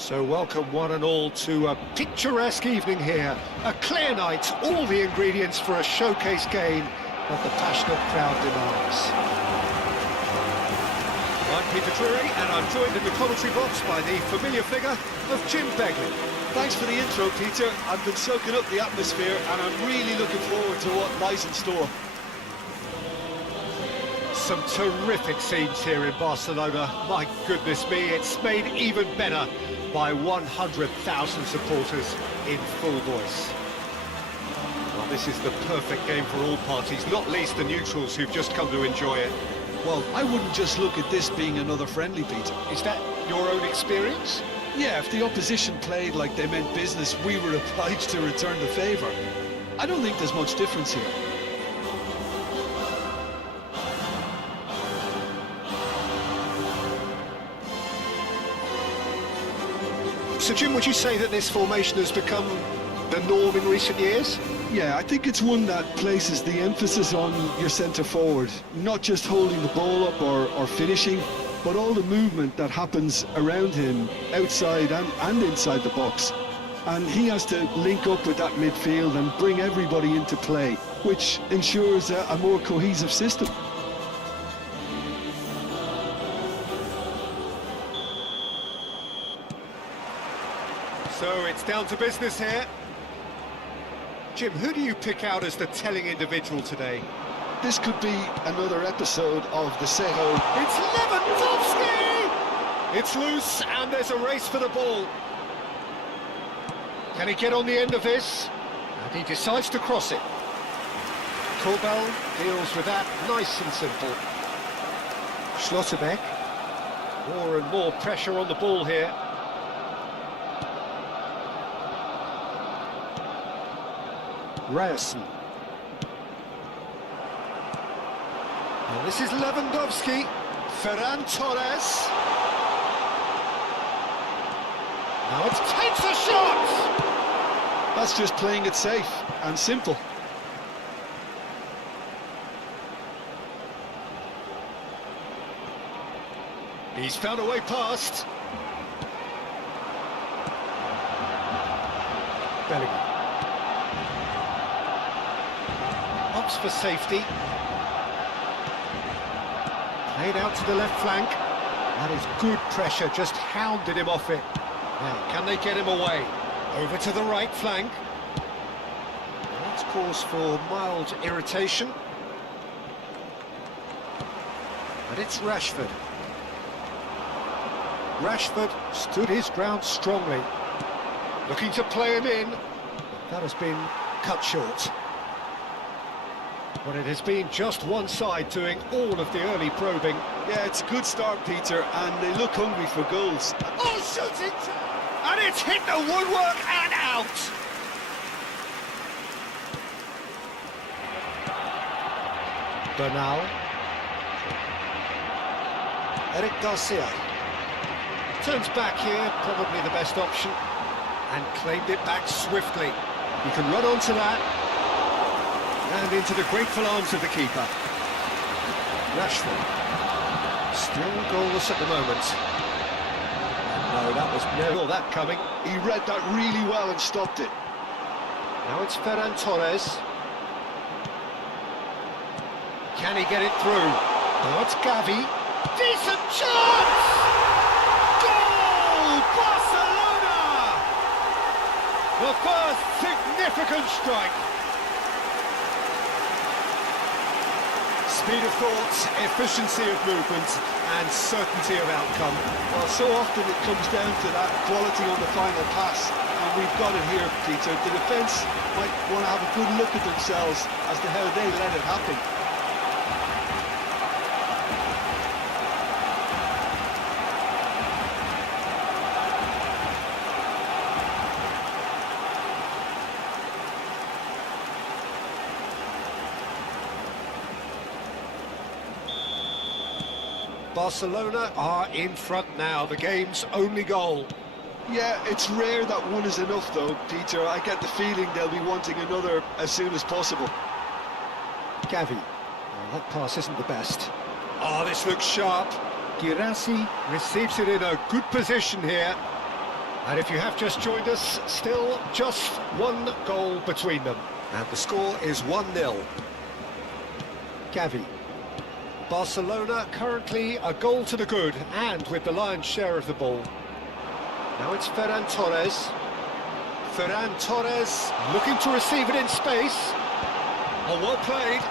So welcome one and all to a picturesque evening here. A clear night, all the ingredients for a showcase game that the passionate crowd demands. I'm Peter Drury and I'm joined in the commentary box by the familiar figure of Jim Begley. Thanks for the intro, Peter. I've been soaking up the atmosphere and I'm really looking forward to what lies in store. Some terrific scenes here in Barcelona. My goodness me, it's made even better by 100,000 supporters in full voice. Well, this is the perfect game for all parties, not least the neutrals who've just come to enjoy it. Well, I wouldn't just look at this being another friendly, Peter. Is that your own experience? Yeah, if the opposition played like they meant business, we were obliged to return the favour. I don't think there's much difference here. So, Jim, would you say that this formation has become the norm in recent years? Yeah, I think it's one that places the emphasis on your centre-forward, not just holding the ball up or finishing, but all the movement that happens around him, outside and inside the box. And he has to link up with that midfield and bring everybody into play, which ensures a more cohesive system. So it's down to business here. Jim, who do you pick out as the telling individual today? This could be another episode of the Seho. It's Lewandowski! It's loose and there's a race for the ball. Can he get on the end of this? And he decides to cross it. Korbel deals with that nice and simple. Schlotterbeck. More and more pressure on the ball here. Ryerson. And this is Lewandowski. Ferran Torres. Now it takes a shot! That's just playing it safe and simple. He's found a way past. Bellingham. Opts for safety. Played out to the left flank. That is good pressure, just hounded him off it. Now, can they get him away? Over to the right flank. That's cause for mild irritation. But it's Rashford. Rashford stood his ground strongly. Looking to play him in. That has been cut short. But it has been just one side doing all of the early probing. Yeah, it's a good start, Peter, and they look hungry for goals. Oh, shooting! And it's hit the woodwork and out! Bernal. Eric Garcia. Turns back here, probably the best option. And claimed it back swiftly. You can run onto that. And into the grateful arms of the keeper. Rashford. Still goalless at the moment. No, that was no that coming. He read that really well and stopped it. Now it's Ferran Torres. Can he get it through? Now it's Gavi. Decent chance! Goal! Barcelona! The first significant strike. Speed of thought, efficiency of movement, and certainty of outcome. Well, so often it comes down to that quality on the final pass, and we've got it here, Peter. The defence might want to have a good look at themselves as to how they let it happen. Barcelona are in front now, the game's only goal. Yeah, it's rare that one is enough though, Peter. I get the feeling they'll be wanting another as soon as possible. Gavi. Well, that pass isn't the best. Oh, this looks sharp. Girassi receives it in a good position here. And if you have just joined us, still just one goal between them. And the score is 1-0. Gavi. Barcelona currently a goal to the good and with the lion's share of the ball. Now it's Ferran Torres. Ferran Torres looking to receive it in space. Oh, well played.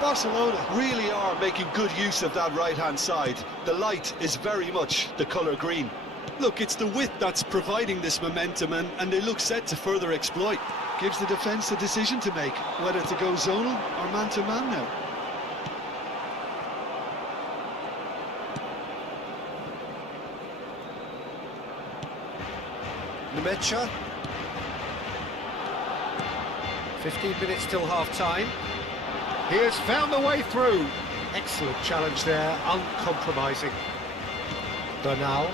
Barcelona really are making good use of that right-hand side. The light is very much the colour green. Look, it's the width that's providing this momentum, and they look set to further exploit. Gives the defence a decision to make, whether to go zonal or man-to-man now. Nemecha. 15 minutes till half-time. He has found the way through. Excellent challenge there, uncompromising. Bernal.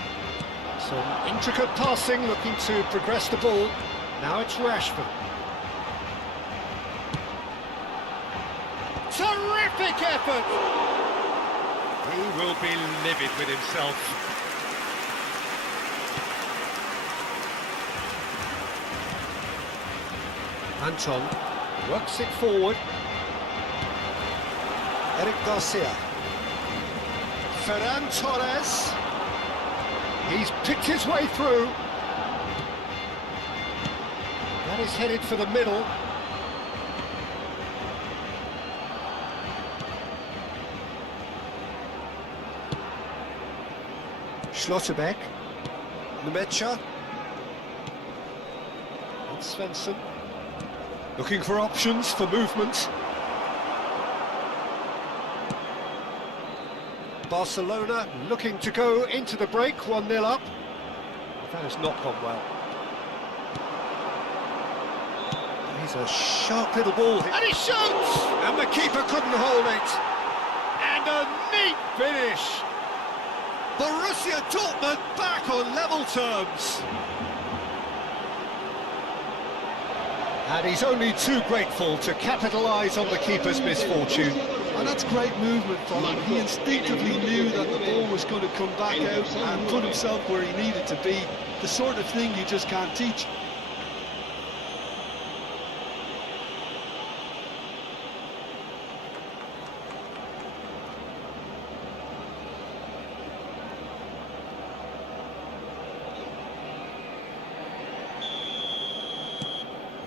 Some intricate passing, looking to progress the ball. Now it's Rashford. Terrific effort! He will be livid with himself. Anton works it forward. Eric Garcia. Ferran Torres. He's picked his way through. That is headed for the middle. Schlotterbeck. Nemecha. And Svensson. Looking for options for movement. Barcelona looking to go into the break, 1-0 up. That has not gone well. He's a sharp little ball, and he shoots! And the keeper couldn't hold it. And a neat finish. Borussia Dortmund back on level terms. And he's only too grateful to capitalise on the keeper's misfortune. And that's great movement from him. He instinctively knew that the ball was going to come back out and put himself where he needed to be. The sort of thing you just can't teach.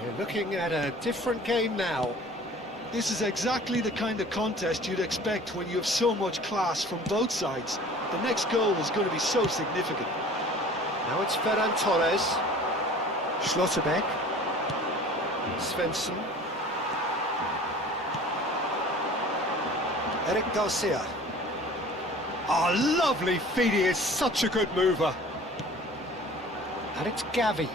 We're looking at a different game now. This is exactly the kind of contest you'd expect when you have so much class from both sides. The next goal is going to be so significant. Now it's Ferran Torres. Schlotterbeck. Svensson. Eric Garcia. Oh, lovely feed, he is such a good mover. And it's Gavi.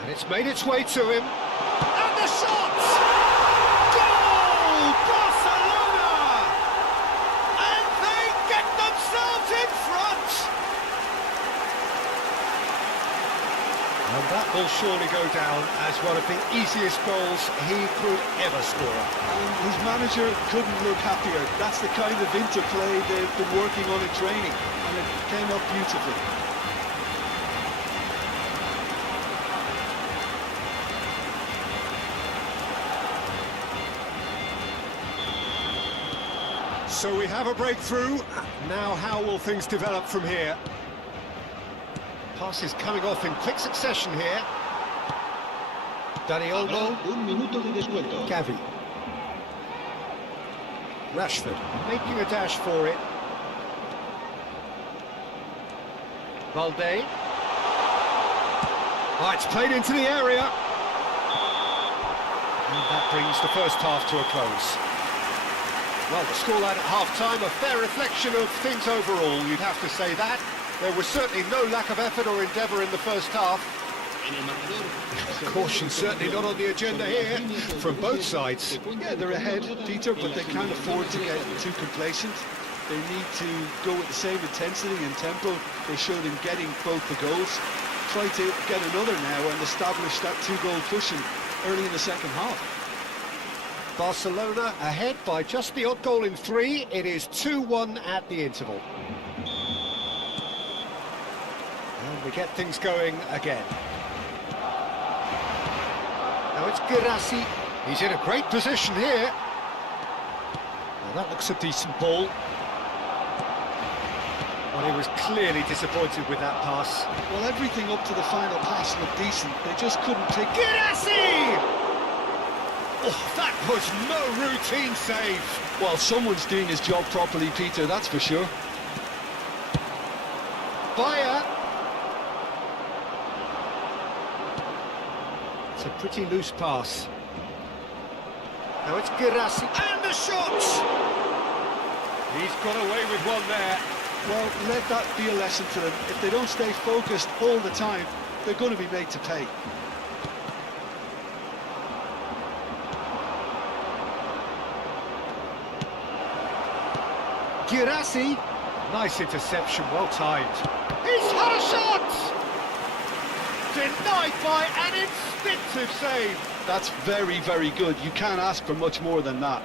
And it's made its way to him. And the shot! Goal! Barcelona! And they get themselves in front! And that will surely go down as one of the easiest goals he could ever score. And his manager couldn't look happier. That's the kind of interplay they've been working on in training, and it came up beautifully. So we have a breakthrough. Now how will things develop from here? Passes coming off in quick succession here. Dani Olmo. Gavi. Rashford making a dash for it. Valde. Oh, it's played into the area. And that brings the first half to a close. Well, the scoreline at half-time, a fair reflection of things overall, you'd have to say that. There was certainly no lack of effort or endeavour in the first half. Caution certainly not on the agenda here, from both sides. Yeah, they're ahead, Peter, but they can't afford to get too complacent. They need to go with the same intensity and tempo they showed in getting both the goals. Try to get another now and establish that two-goal cushion early in the second half. Barcelona ahead by just the odd goal in 3. It is 2-1 at the interval. And we get things going again. Now it's Girassi. He's in a great position here. Now that looks a decent ball. Well, he was clearly disappointed with that pass. Well, everything up to the final pass looked decent. They just couldn't pick... Girassi! Oh, that was no routine save. Well, someone's doing his job properly, Peter, that's for sure. Bayer. It's a pretty loose pass. Now it's Girassi, and the shot! He's got away with one there. Well, let that be a lesson to them. If they don't stay focused all the time, they're going to be made to pay. Girassi, nice interception, well timed. He's had a shot! Denied by an instinctive save. That's very, very good. You can't ask for much more than that.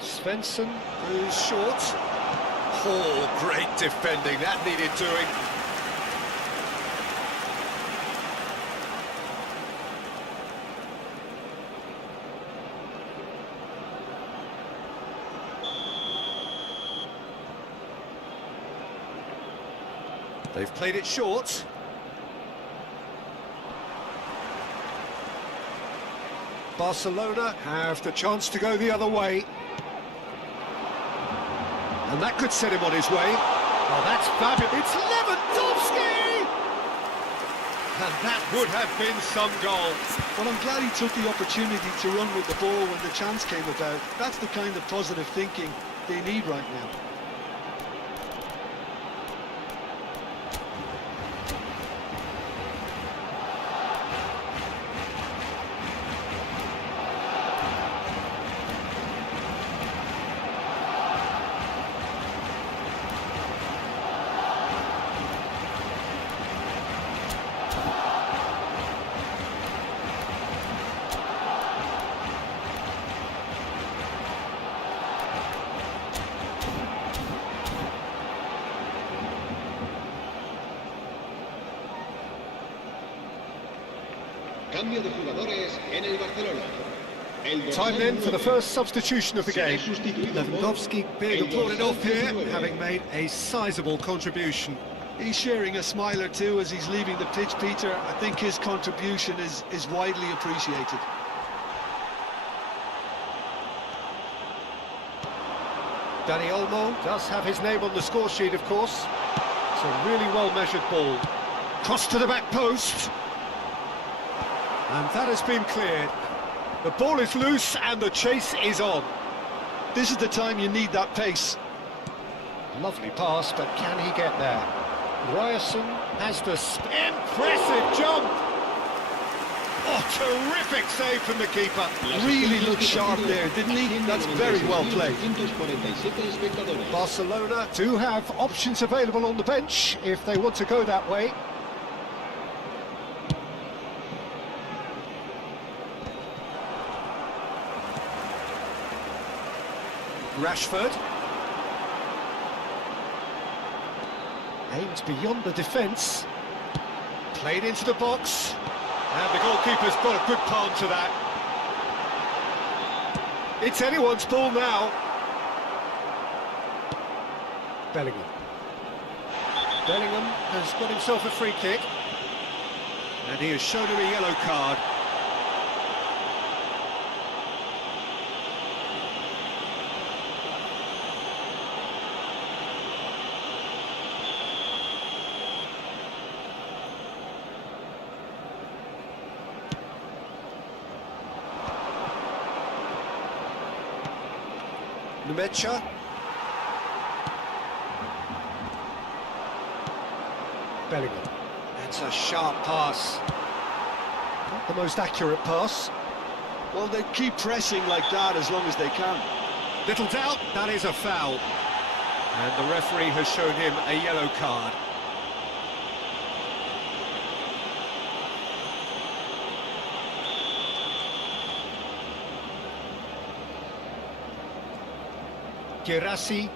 Svensson goes short. Oh, great defending, that needed doing. They've played it short. Barcelona have the chance to go the other way. And that could set him on his way. Oh, that's fabulous. It's Lewandowski! And that would have been some goal. Well, I'm glad he took the opportunity to run with the ball when the chance came about. That's the kind of positive thinking they need right now. Cambio de jugadores en el Barcelona. Time then for the first substitution of the game. Lewandowski being applauded off here, having made a sizable contribution. He's sharing a smile or two as he's leaving the pitch, Peter. I think his contribution is widely appreciated. Dani Olmo does have his name on the score sheet, of course. It's a really well-measured ball. Cross to the back post. And that has been cleared. The ball is loose and the chase is on. This is the time you need that pace. Lovely pass, but can he get there? Ryerson has the impressive jump. Oh, terrific save from the keeper. Really looked sharp there, didn't he? That's very well played. Barcelona do have options available on the bench if they want to go that way. Rashford aims beyond the defence, played into the box, and the goalkeeper's got a good palm to that. It's anyone's ball now. Bellingham has got himself a free kick, and he has shown him a yellow card. Numecha. Bellingham. That's a sharp pass. Not the most accurate pass. Well, they keep pressing like that as long as they can. Little doubt, that is a foul. And the referee has shown him a yellow card. Girassi.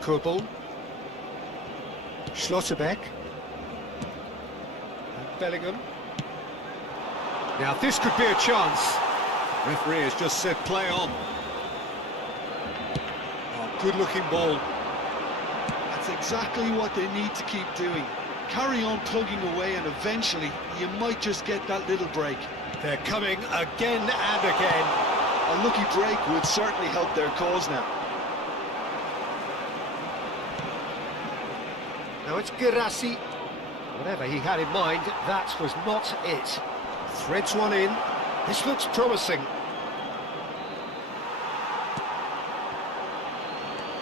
Kubel. Schlotterbeck. And Bellingham. Now this could be a chance. Referee has just said play on. Oh, good looking ball. That's exactly what they need to keep doing. Carry on plugging away and eventually you might just get that little break. They're coming again and again. A lucky break would certainly help their cause now. Now it's Girassi. Whatever he had in mind, that was not it. Threads one in. This looks promising.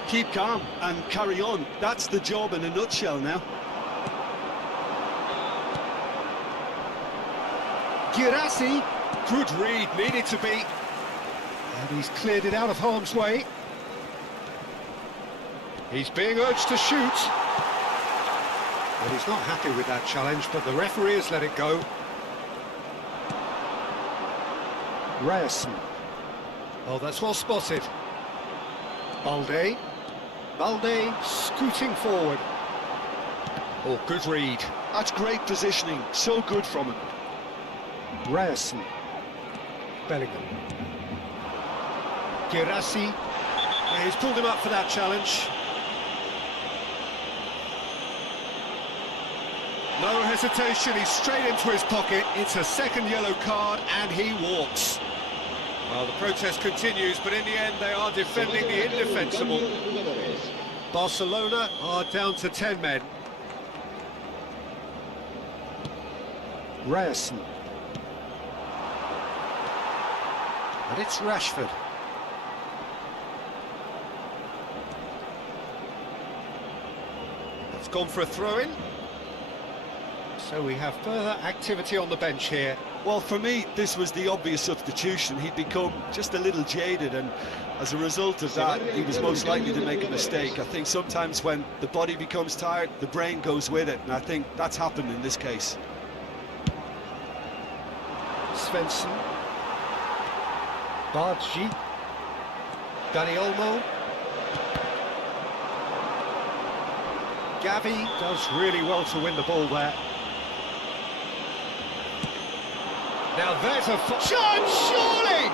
Keep calm and carry on. That's the job in a nutshell now. Girassi. Good read, needed to be. And he's cleared it out of harm's way. He's being urged to shoot. Well, he's not happy with that challenge, but the referee has let it go. Ryerson. Oh, that's well spotted. Balde. Balde scooting forward. Oh, good read. That's great positioning, so good from him. Ryerson. Bellingham. Girassi. Yeah, he's pulled him up for that challenge. No hesitation, he's straight into his pocket. It's a second yellow card and he walks. Well, the protest continues, but in the end they are defending the indefensible. Barcelona are down to 10 men. Ryerson. And it's Rashford. It's gone for a throw-in. So we have further activity on the bench here. Well, for me, this was the obvious substitution. He'd become just a little jaded, and as a result of that, he was most likely to make a mistake. I think sometimes when the body becomes tired, the brain goes with it, and I think that's happened in this case. Svensson. Bargi. Dani Olmo. Gavi does really well to win the ball there. Now there's a chance, surely!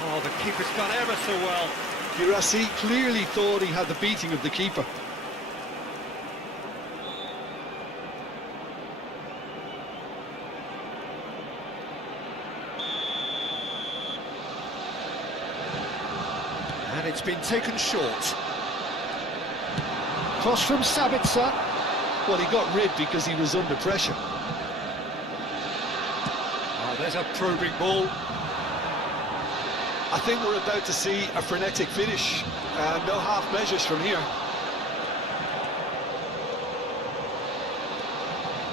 Oh, the keeper's done ever so well. Girassi clearly thought he had the beating of the keeper. And it's been taken short. Cross from Sabitzer. Well, he got rid because he was under pressure. Oh, there's a probing ball. I think we're about to see a frenetic finish. No half measures from here.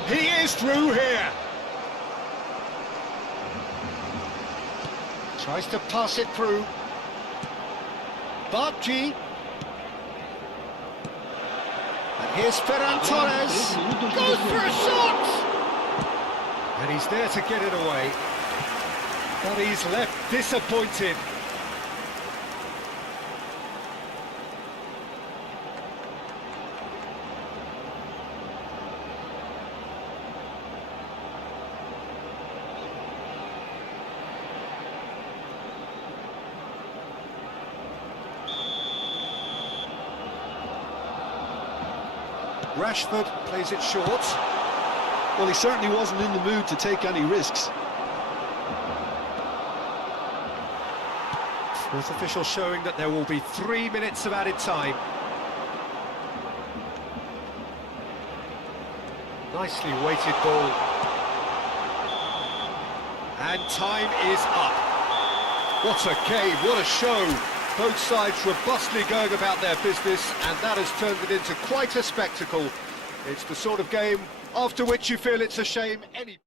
He is through here. Tries to pass it through. Bargi. And here's Ferran Torres. Goes for a shot! And he's there to get it away. But he's left disappointed. Rashford plays it short. Well, he certainly wasn't in the mood to take any risks. Fourth official showing that there will be 3 minutes of added time. Nicely weighted ball. And time is up. What a game, what a show. Both sides robustly going about their business, and that has turned it into quite a spectacle. It's the sort of game after which you feel it's a shame any...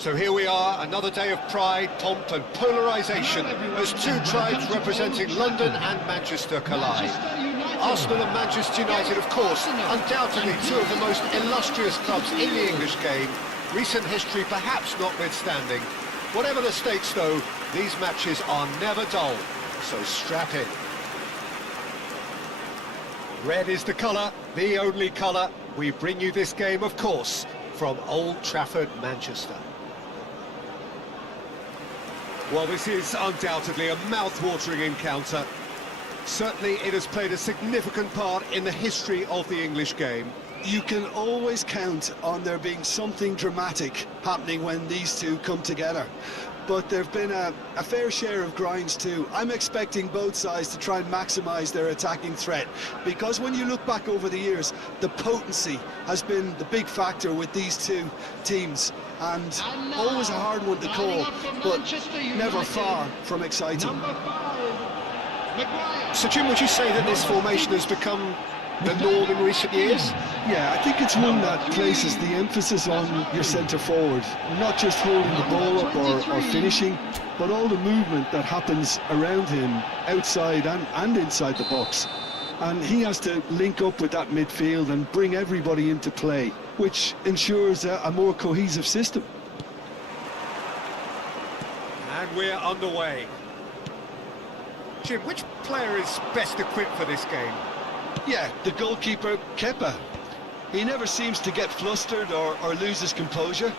So here we are, another day of pride, pomp and polarisation as two tribes representing London and Manchester collide. Arsenal and Manchester United, of course, undoubtedly two of the most illustrious clubs in the English game, recent history perhaps notwithstanding. Whatever the stakes though, these matches are never dull, so strap in. Red is the colour, the only colour. We bring you this game, of course, from Old Trafford, Manchester. Well, this is undoubtedly a mouth-watering encounter. Certainly it has played a significant part in the history of the English game. You can always count on there being something dramatic happening when these two come together. But there have been a fair share of grinds too. I'm expecting both sides to try and maximise their attacking threat, because when you look back over the years, the potency has been the big factor with these two teams, and always a hard one to call, but never far from exciting. So Jim, would you say that this formation has become the norm in recent years? Yeah, I think it's one that places the emphasis on your centre forward, not just holding the ball up or finishing, but all the movement that happens around him, outside and inside the box. And he has to link up with that midfield and bring everybody into play, which ensures a more cohesive system. And we're underway. Jim, which player is best equipped for this game? Yeah, the goalkeeper, Kepa. He never seems to get flustered or lose his composure.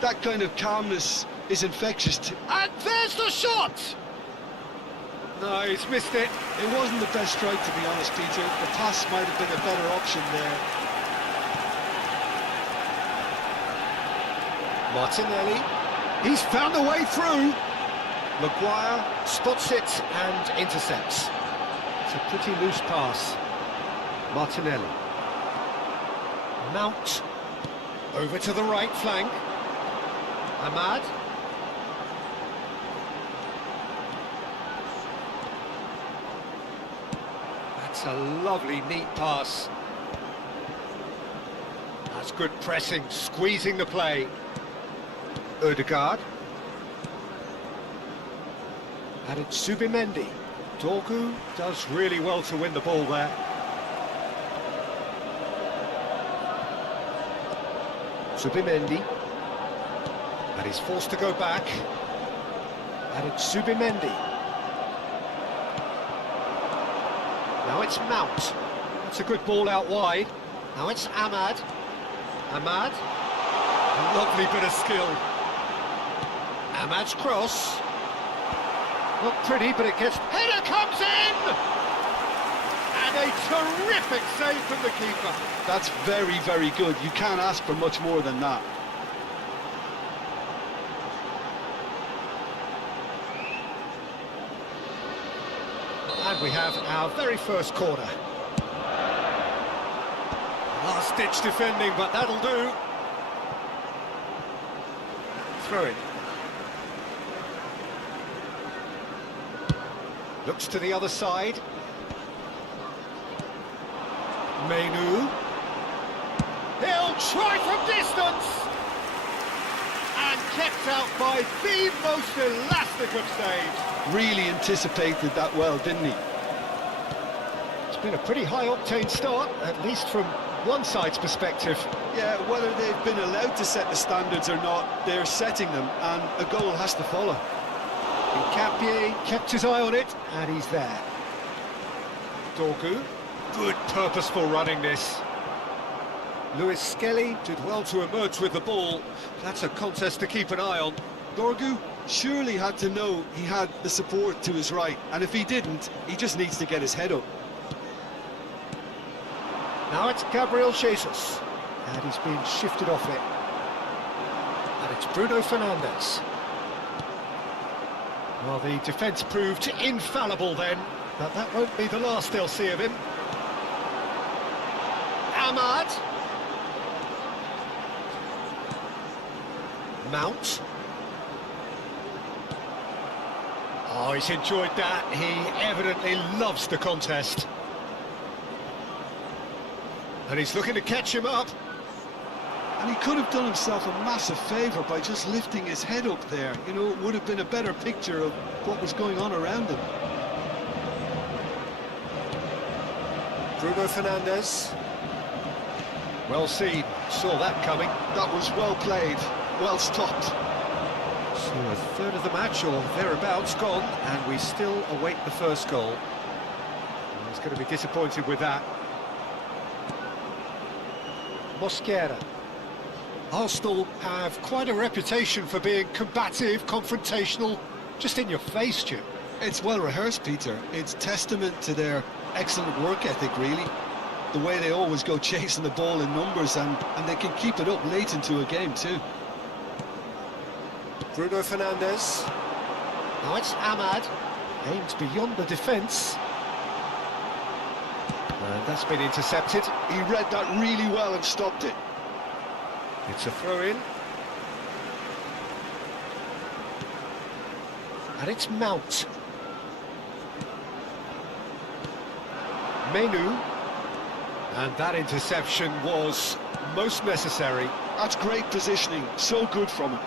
That kind of calmness is infectious. And there's the shot! No, he's missed it. It wasn't the best strike, to be honest, Peter. The pass might have been a better option there. Martinelli. He's found a way through. Maguire spots it and intercepts. It's a pretty loose pass. Martinelli. Mount. Over to the right flank. Ahmad. That's a lovely, neat pass. That's good pressing, squeezing the play. Ødegaard. And it's Zubimendi. Dorgu does really well to win the ball there. Zubimendi. And he's forced to go back. And it's Zubimendi. Now it's Mount. That's a good ball out wide. Now it's Ahmad. Ahmad. A lovely bit of skill. Ahmad's cross. Not pretty, but it gets... Header comes in! And a terrific save from the keeper. That's very, very good. You can't ask for much more than that. And we have our very first corner. Last-ditch defending, but that'll do. Throw it. Looks to the other side. Menu. He'll try from distance! And kept out by the most elastic of saves. Really anticipated that well, didn't he? It's been a pretty high-octane start, at least from one side's perspective. Yeah, whether they've been allowed to set the standards or not, they're setting them, and a goal has to follow. Capie kept his eye on it, and he's there. Dorgu, good purposeful running this. Lewis Skelly did well to emerge with the ball. That's a contest to keep an eye on. Dorgu surely had to know he had the support to his right, and if he didn't, he just needs to get his head up. Now it's Gabriel Jesus, and he's being shifted off it. And it's Bruno Fernandes. Well, the defence proved infallible then, but that won't be the last they'll see of him. Ahmad. Mount. Oh, he's enjoyed that. He evidently loves the contest. And he's looking to catch him up. And he could have done himself a massive favour by just lifting his head up there. You know, it would have been a better picture of what was going on around him. Bruno Fernandes. Well seen, saw that coming. That was well played, well stopped. So a third of the match, or thereabouts, gone, and we still await the first goal. He's going to be disappointed with that. Mosquera. Arsenal have quite a reputation for being combative, confrontational, just in your face, Jim. It's well rehearsed, Peter. It's testament to their excellent work ethic, really. The way they always go chasing the ball in numbers, and they can keep it up late into a game too. Bruno Fernandes. Now it's Ahmad. Aimed beyond the defence. And that's been intercepted. He read that really well and stopped it. It's a throw-in. And it's Mount. Menu. And that interception was most necessary. That's great positioning, so good from him.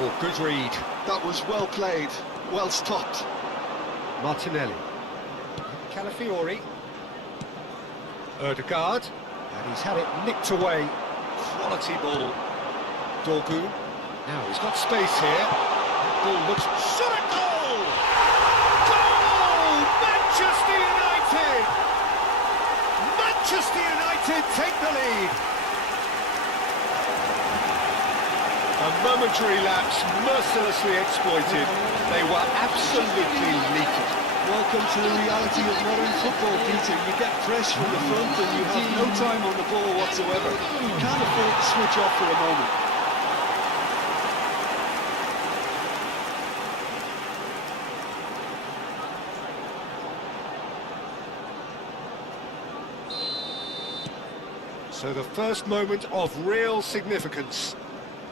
Oh, good read. That was well played, well stopped. Martinelli. Calafiori. Ødegaard. And he's had it nicked away. Quality ball. Dorgu. Now he's got space here. That ball looks... Shot at goal! Goal! Manchester United! Manchester United take the lead. A momentary lapse, mercilessly exploited. They were absolutely leaking. Welcome to the reality of modern football, Peter. You get pressed from the front and you have no time on the ball whatsoever. You can't afford to switch off for a moment. So the first moment of real significance.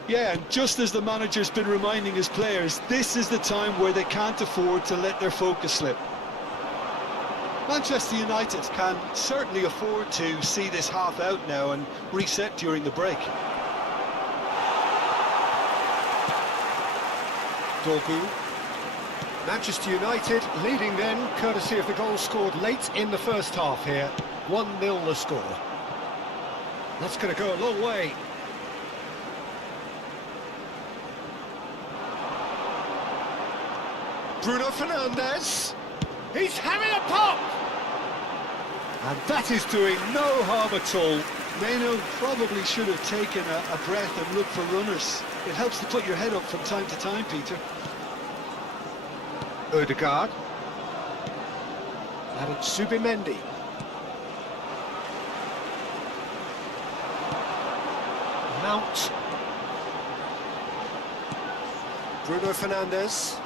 Yeah, and just as the manager's been reminding his players, this is the time where they can't afford to let their focus slip. Manchester United can certainly afford to see this half out now and reset during the break. Dorgu. Manchester United leading then, courtesy of the goal scored late in the first half here. 1-0 the score. That's going to go a long way. Bruno Fernandes. He's having a pop! And that is doing no harm at all. Meno probably should have taken a breath and looked for runners. It helps to put your head up from time to time, Peter. Ødegaard. And it's Subimendi. Mount. Bruno Fernandes.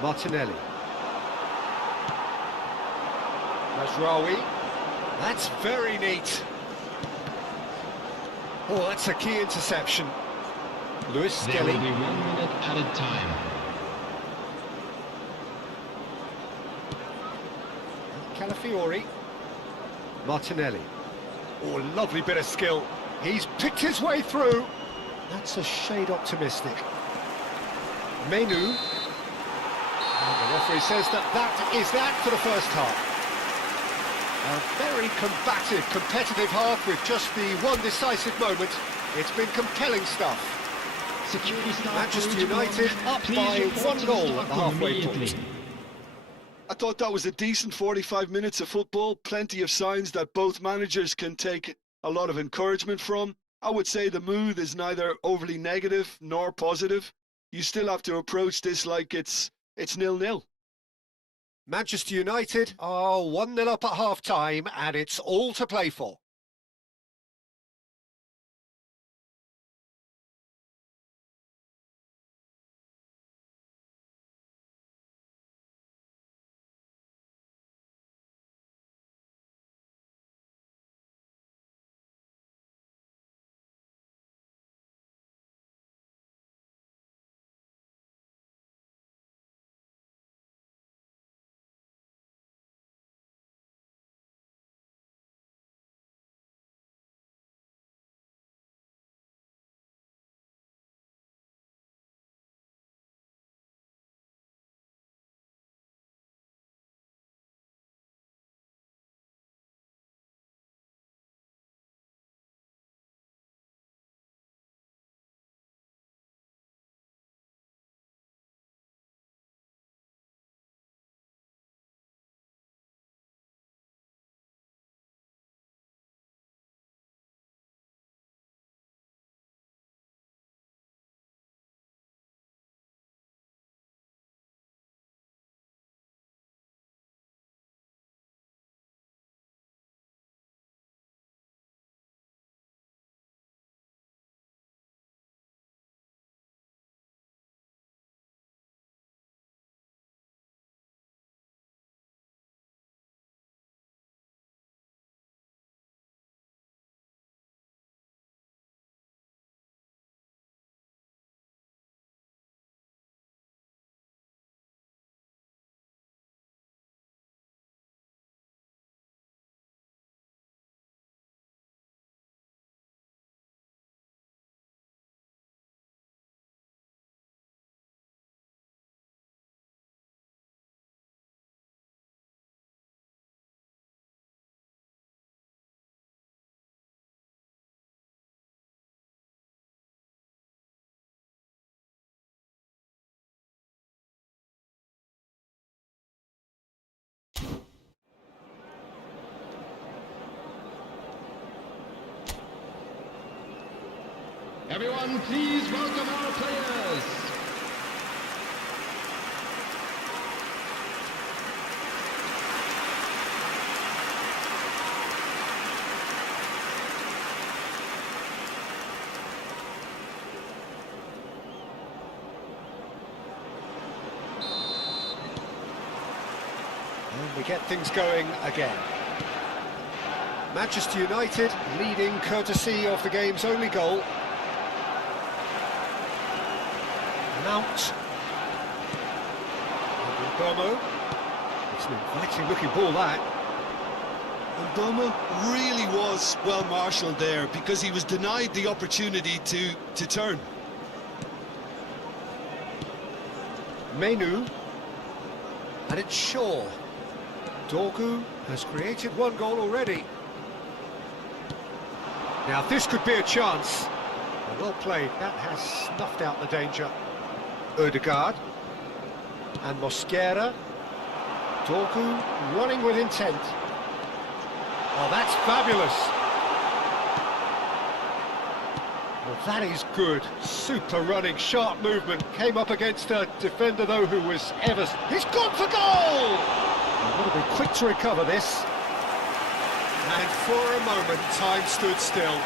Martinelli. Mazraoui. That's very neat. Oh, that's a key interception. Lewis There Skelly. will be 1 minute added time. Calafiori. Martinelli. Oh, lovely bit of skill. He's picked his way through. That's a shade optimistic. Menu. And the referee says that is that for the first half. A very combative, competitive half with just the one decisive moment. It's been compelling stuff. Security staff Manchester United up by 1 goal at the halfway point. I thought that was a decent 45 minutes of football. Plenty of signs that both managers can take a lot of encouragement from. I would say the mood is neither overly negative nor positive. You still have to approach this like it's 0-0. Manchester United are 1-0 up at half-time, and it's all to play for. Everyone, please welcome our players. And we get things going again. Manchester United leading courtesy of the game's only goal. Mount. Bomo. It's an inviting looking ball, that. And Boma really was well marshalled there because he was denied the opportunity to turn. Menu. And it's Shaw. Dorgu has created one goal already. Now this could be a chance. Well played, that has snuffed out the danger. Ødegaard. And Mosquera. Dorgu running with intent. Oh, that's fabulous. Well, that is good. Super running, sharp movement. Came up against a defender, though, who was ever... He's gone for goal! Got to be quick to recover this. And for a moment, time stood still.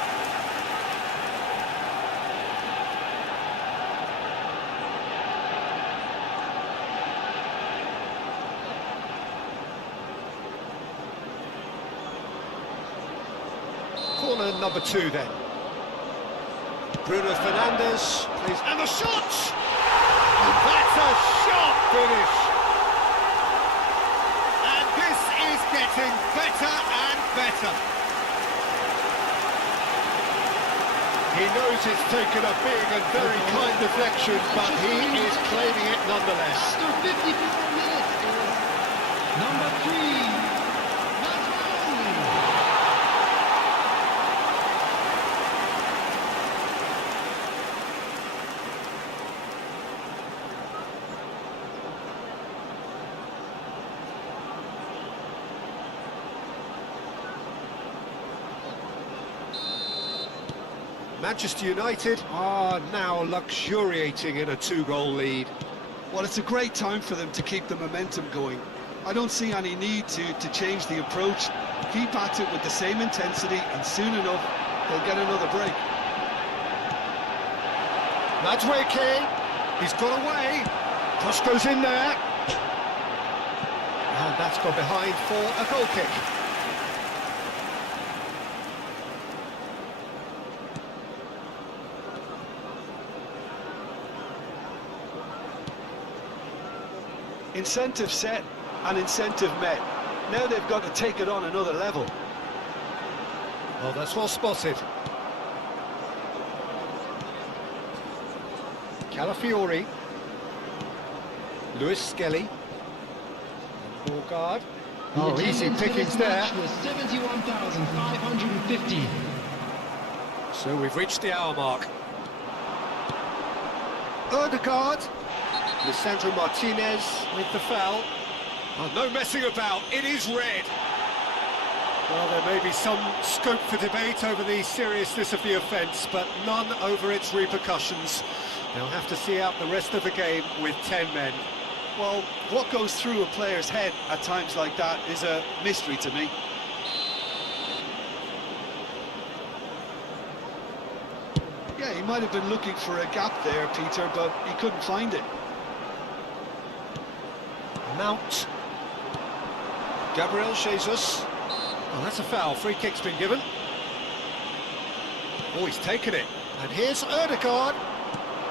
Corner number 2 then. Bruno Fernandes plays, and the shot! And that's a sharp finish! And this is getting better and better. He knows it's taken a big and very kind deflection, but he is claiming it nonetheless. After 54 minutes is number 3. Manchester United are now luxuriating in a 2-goal lead. Well, it's a great time for them to keep the momentum going. I don't see any need to change the approach. Keep at it with the same intensity, and soon enough, they'll get another break. Madweke, he's got away. Cross goes in there. And that's gone behind for a goal kick. Incentive set and incentive met. Now they've got to take it on another level. Oh, that's well spotted. Calafiori. Lewis Skelly. Borgard. Oh, easy pickings there. 71,550. So we've reached the hour mark. Ødegaard. Lisandro Martinez with the foul. Oh, no messing about, it is red. Well, there may be some scope for debate over the seriousness of the offence, but none over its repercussions. They'll have to see out the rest of the game with 10 men. Well, what goes through a player's head at times like that is a mystery to me. Yeah, he might have been looking for a gap there, Peter, but he couldn't find it. Mount. Gabriel Jesus. Oh, that's a foul. Free kick's been given. Oh, he's taken it. And here's Ødegaard.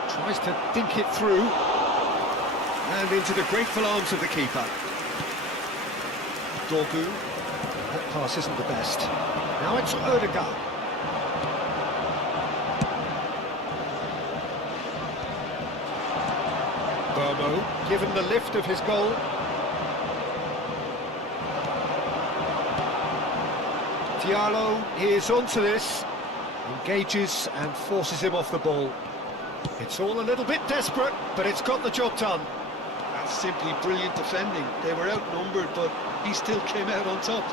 Tries to dink it through. And into the grateful arms of the keeper. Dorgu. That pass isn't the best. Now it's Ødegaard. Bomo, given the lift of his goal. Diallo is onto this, engages and forces him off the ball. It's all a little bit desperate, but it's got the job done. That's simply brilliant defending. They were outnumbered, but he still came out on top.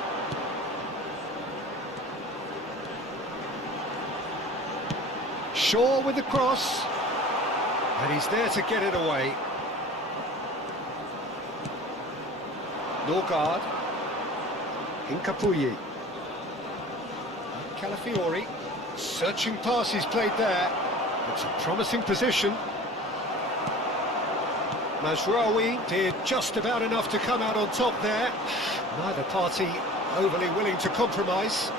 Shaw with the cross. And he's there to get it away. Norgard. Incapuyi. Calafiori. Searching passes played there. It's a promising position. Mazraoui did just about enough to come out on top there. Neither party overly willing to compromise.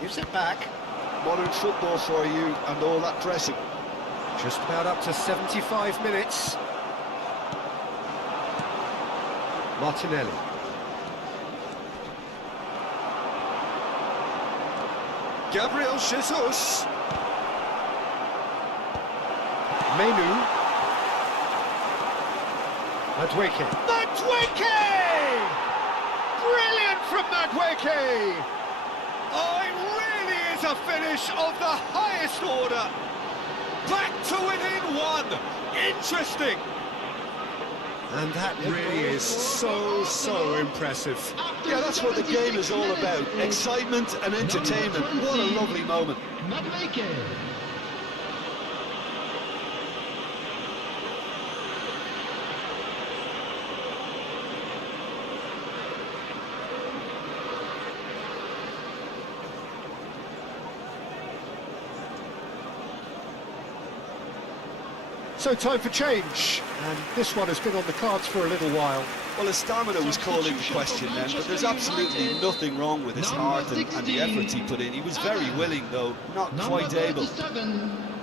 Gives it back. Modern football for you and all that pressing. Just about up to 75 minutes. Martinelli. Gabriel Jesus. Menu. Madueke. Madueke! Brilliant from Madueke! Oh, it really is a finish of the highest order. Back to within one. Interesting. And that really is so impressive. Yeah, that's what the game is all about. Excitement and entertainment. What a lovely moment. Madueke. So time for change, and this one has been on the cards for a little while. Well, his stamina was calling the question then, but there's absolutely nothing wrong with his heart and the effort he put in. He was very willing, though, not quite able.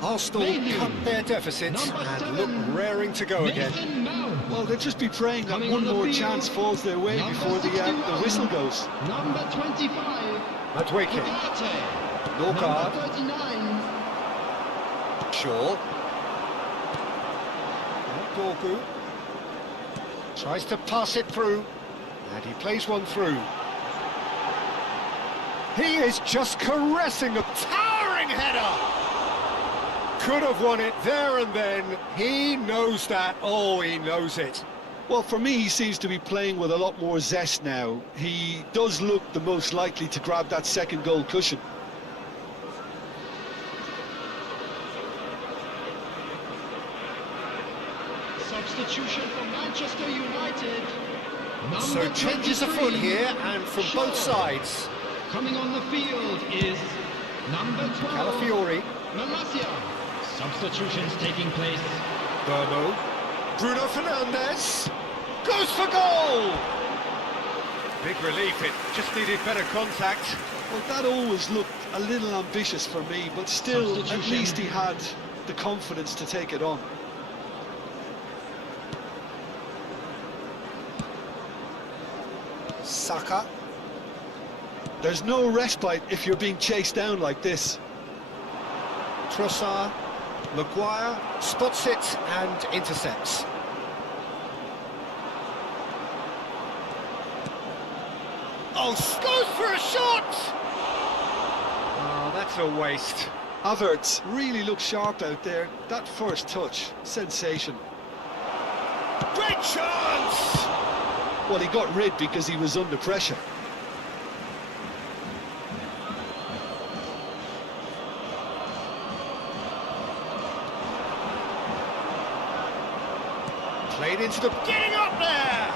Arsenal cut their deficit and look raring to go again. Well, they'll just be praying that one more chance falls their way before the whistle goes. Number 25. Madueke. Norgard. Number 39. Shaw. Dorgu. Tries to pass it through, and he plays one through. He is just caressing a towering header! Could have won it there and then. He knows that. Oh, he knows it. Well, for me, he seems to be playing with a lot more zest now. He does look the most likely to grab that second goal cushion. Substitution for Manchester United. So changes afoot here, and from both sides. Coming on the field is number 12. Calafiori. Malacia. Substitutions taking place. Burmo. Bruno Fernandes. Goes for goal! Big relief, it just needed better contact. Well, that always looked a little ambitious for me, but still, at least he had the confidence to take it on. Saka. There's no respite if you're being chased down like this. Trossard. Maguire spots it and intercepts. Oh, goes for a shot! Oh, that's a waste. Havertz really looks sharp out there. That first touch, sensation. Great chance! Well, he got rid because he was under pressure. Played into the... Getting up there!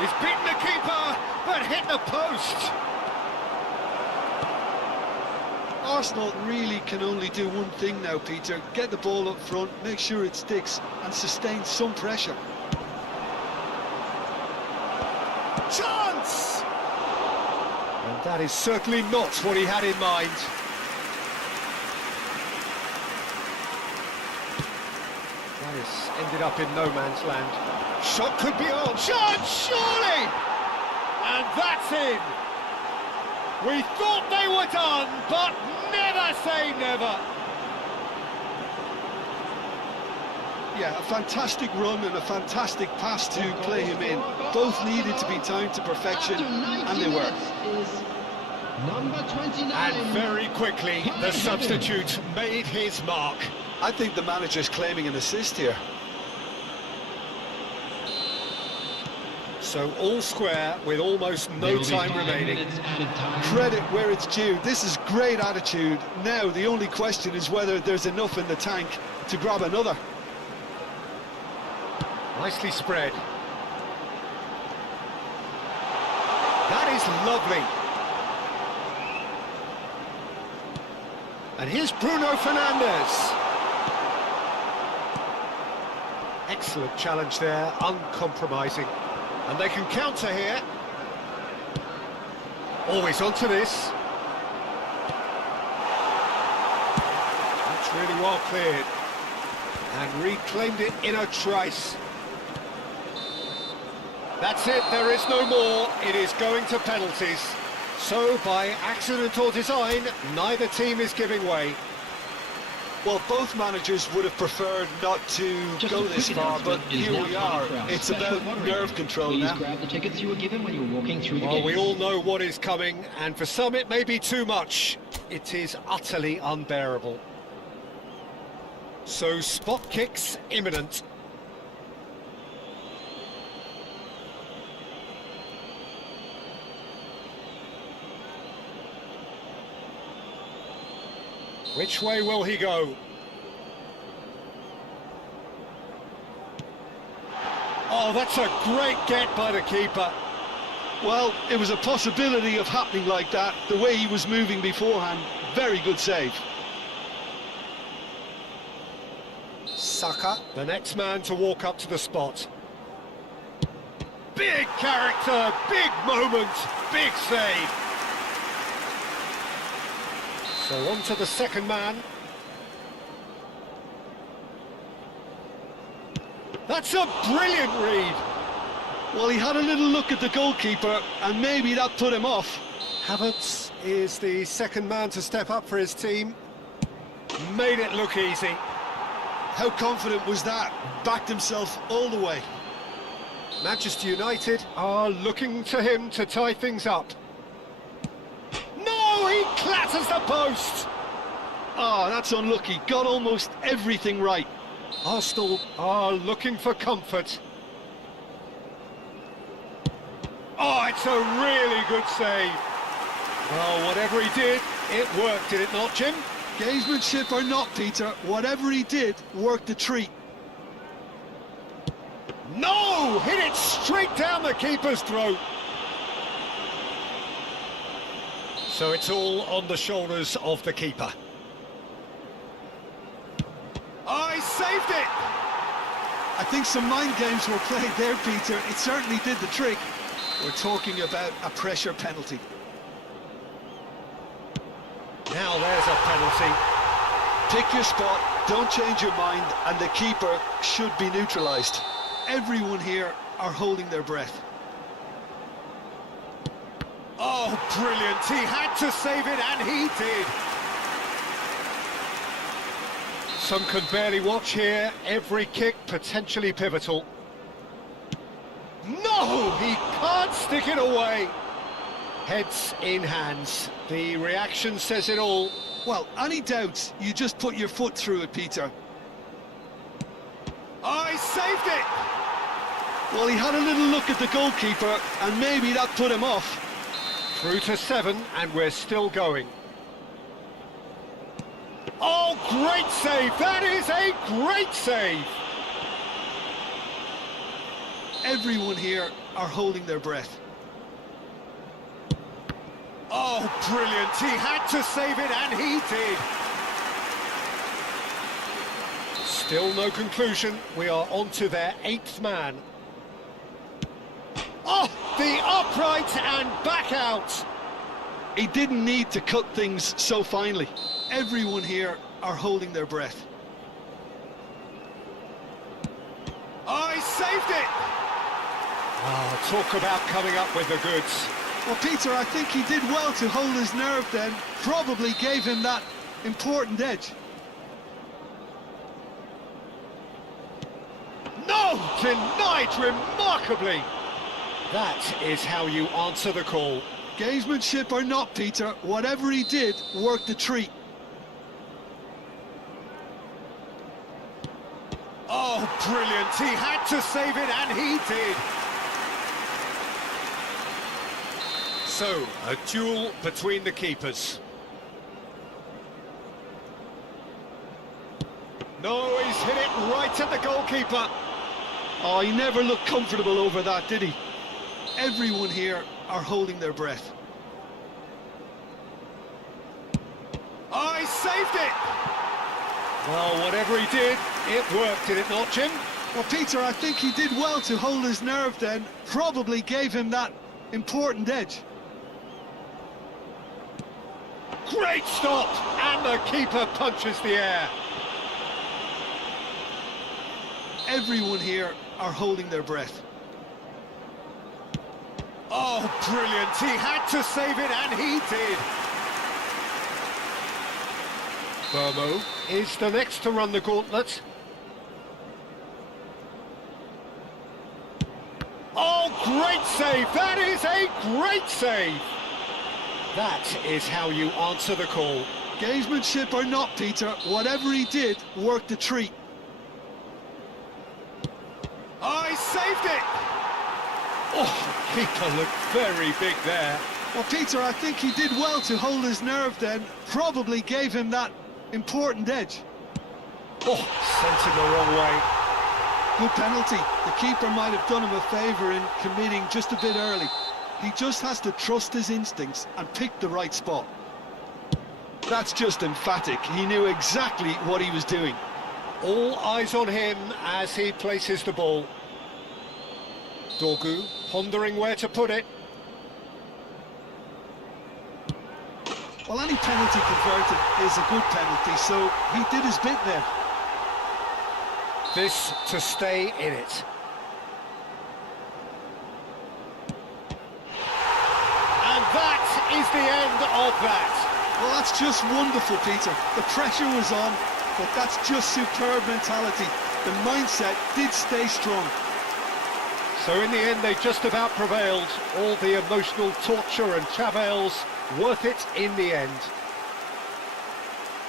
He's beaten the keeper, but hit the post. Arsenal really can only do one thing now, Peter. Get the ball up front, make sure it sticks, and sustain some pressure. Chance! And that is certainly not what he had in mind. That has ended up in no man's land. Shot could be on. Chance, surely! And that's in. We thought they were done, but never say never. Yeah, a fantastic run and a fantastic pass to play him in. Both needed to be timed to perfection, and they were. Number 29. And very quickly, the substitute made his mark. I think the manager's claiming an assist here. So all square with almost There no will be time 5 remaining. minutes added time. Credit where it's due. This is great attitude. Now the only question is whether there's enough in the tank to grab another. Nicely spread. That is lovely. And here's Bruno Fernandes. Excellent challenge there, uncompromising. And they can counter here. Always onto this. That's really well cleared. And reclaimed it in a trice. That's it, there is no more. It is going to penalties. So, by accident or design, neither team is giving way. Well, both managers would have preferred not to Just go a this quick far, but announcement, it is here now we time are. for our It's special about lottery. nerve control Please now. grab the tickets you were given when you were walking through the Well, gates. we all know what is coming, and for some it may be too much. It is utterly unbearable. So, spot kicks imminent. Which way will he go? Oh, that's a great get by the keeper. Well, it was a possibility of happening like that, the way he was moving beforehand. Very good save. Saka, the next man to walk up to the spot. Big character, big moment, big save. So on to the second man. That's a brilliant read. Well, he had a little look at the goalkeeper, and maybe that put him off. Havertz is the second man to step up for his team. Made it look easy. How confident was that? Backed himself all the way. Manchester United are looking to him to tie things up. No, he clatters the post. Oh, that's unlucky. Got almost everything right. Arsenal are looking for comfort. Oh, it's a really good save. Well, whatever he did, it worked, did it not, Jim? Gamesmanship or not, Peter, whatever he did worked a treat. No! Hit it straight down the keeper's throat. So it's all on the shoulders of the keeper. Oh, he saved it! I think some mind games were played there, Peter. It certainly did the trick. We're talking about a pressure penalty. Now there's a penalty. Pick your spot, don't change your mind, and the keeper should be neutralised. Everyone here are holding their breath. Oh, brilliant. He had to save it, and he did. Some could barely watch here. Every kick potentially pivotal. No! He can't stick it away. Heads in hands. The reaction says it all. Well, any doubts, you just put your foot through it, Peter. Oh, he saved it! Well, he had a little look at the goalkeeper, and maybe that put him off. Through to 7, and we're still going. Oh, great save! That is a great save! Everyone here are holding their breath. Oh, brilliant. He had to save it, and he did. Still no conclusion. We are on to their 8th man. Oh, the upright and back out. He didn't need to cut things so finely. Everyone here are holding their breath. Oh, he saved it. Oh, talk about coming up with the goods. Well, Peter, I think he did well to hold his nerve then. Probably gave him that important edge. No! Denied remarkably. That is how you answer the call. Gamesmanship or not, Peter, whatever he did worked a treat. Oh, brilliant. He had to save it, and he did. So, a duel between the keepers. No, he's hit it right at the goalkeeper. Oh, he never looked comfortable over that, did he? Everyone here are holding their breath. Oh, he saved it! Well, whatever he did, it worked, did it not, Jim? Well, Peter, I think he did well to hold his nerve then. Probably gave him that important edge. Great stop! And the keeper punches the air. Everyone here are holding their breath. Oh, brilliant! He had to save it, and he did. Burmo is the next to run the gauntlet. Oh, great save! That is a great save! That is how you answer the call. Gamesmanship or not, Peter, whatever he did worked a treat. Oh, he saved it! Oh, keeper looked very big there. Well, Peter, I think he did well to hold his nerve then. Probably gave him that important edge. Oh, sent him the wrong way. Good penalty. The keeper might have done him a favour in committing just a bit early. He just has to trust his instincts and pick the right spot. That's just emphatic. He knew exactly what he was doing. All eyes on him as he places the ball. Dorgu pondering where to put it. Well, any penalty converted is a good penalty, so he did his bit there. This to stay in it. And that is the end of that. Well, that's just wonderful, Peter. The pressure was on, but that's just superb mentality. The mindset did stay strong. So in the end, they just about prevailed. All the emotional torture and travails, worth it in the end.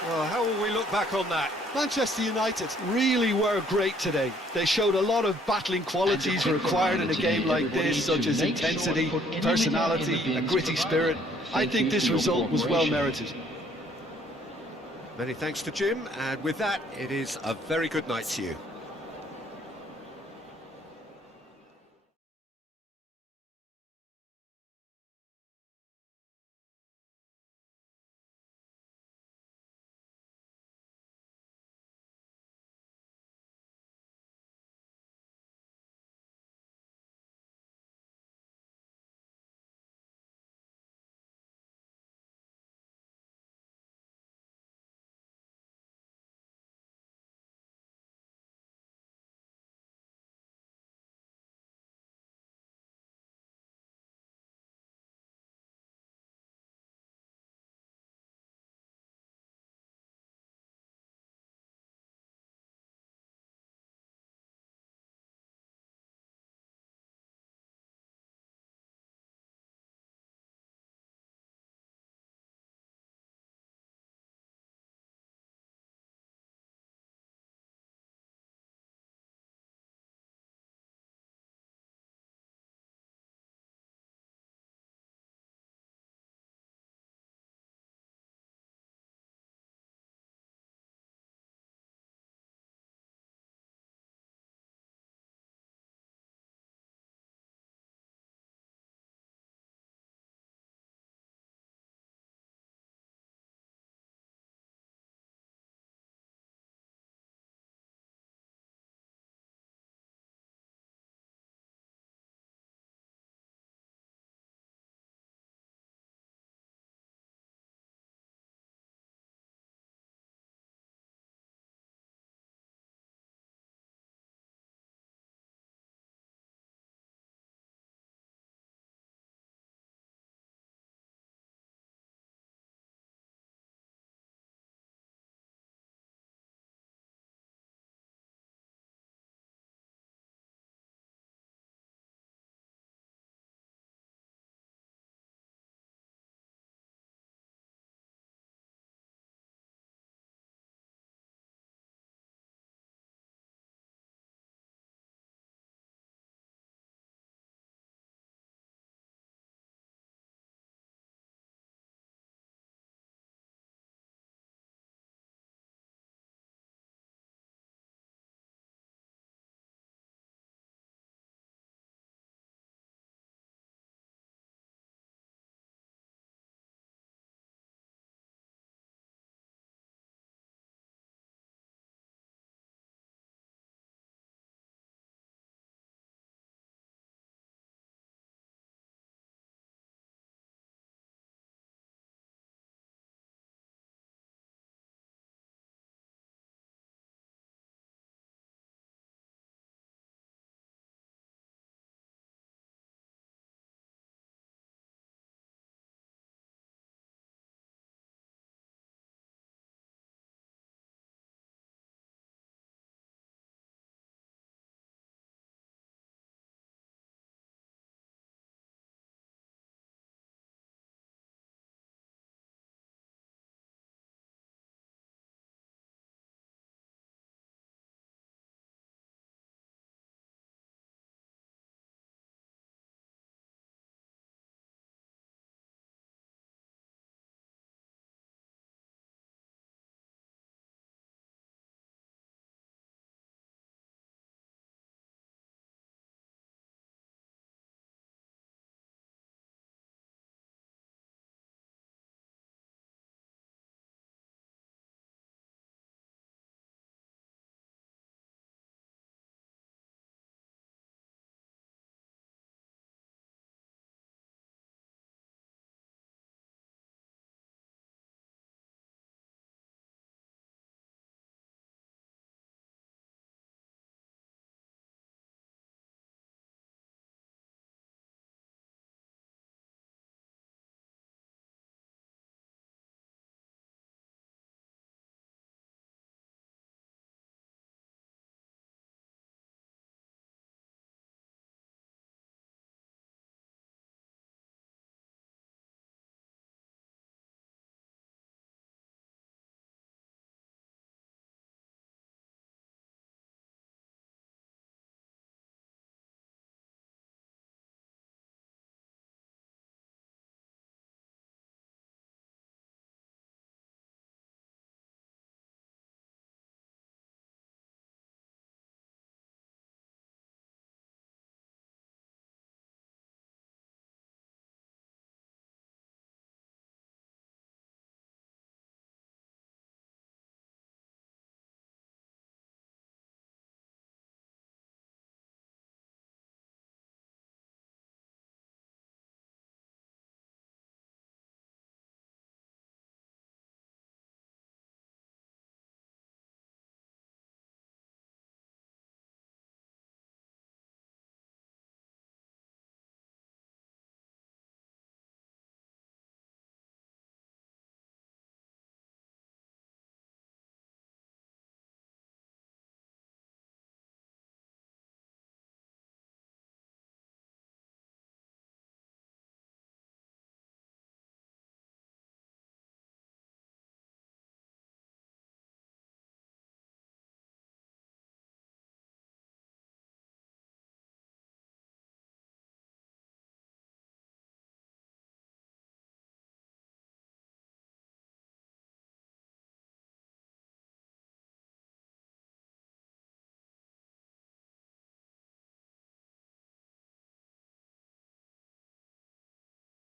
Well, how will we look back on that? Manchester United really were great today. They showed a lot of battling qualities required in a game like this, such as intensity, personality, a gritty spirit. I think this result was well merited. Many thanks to Jim, and with that, it is a very good night to you.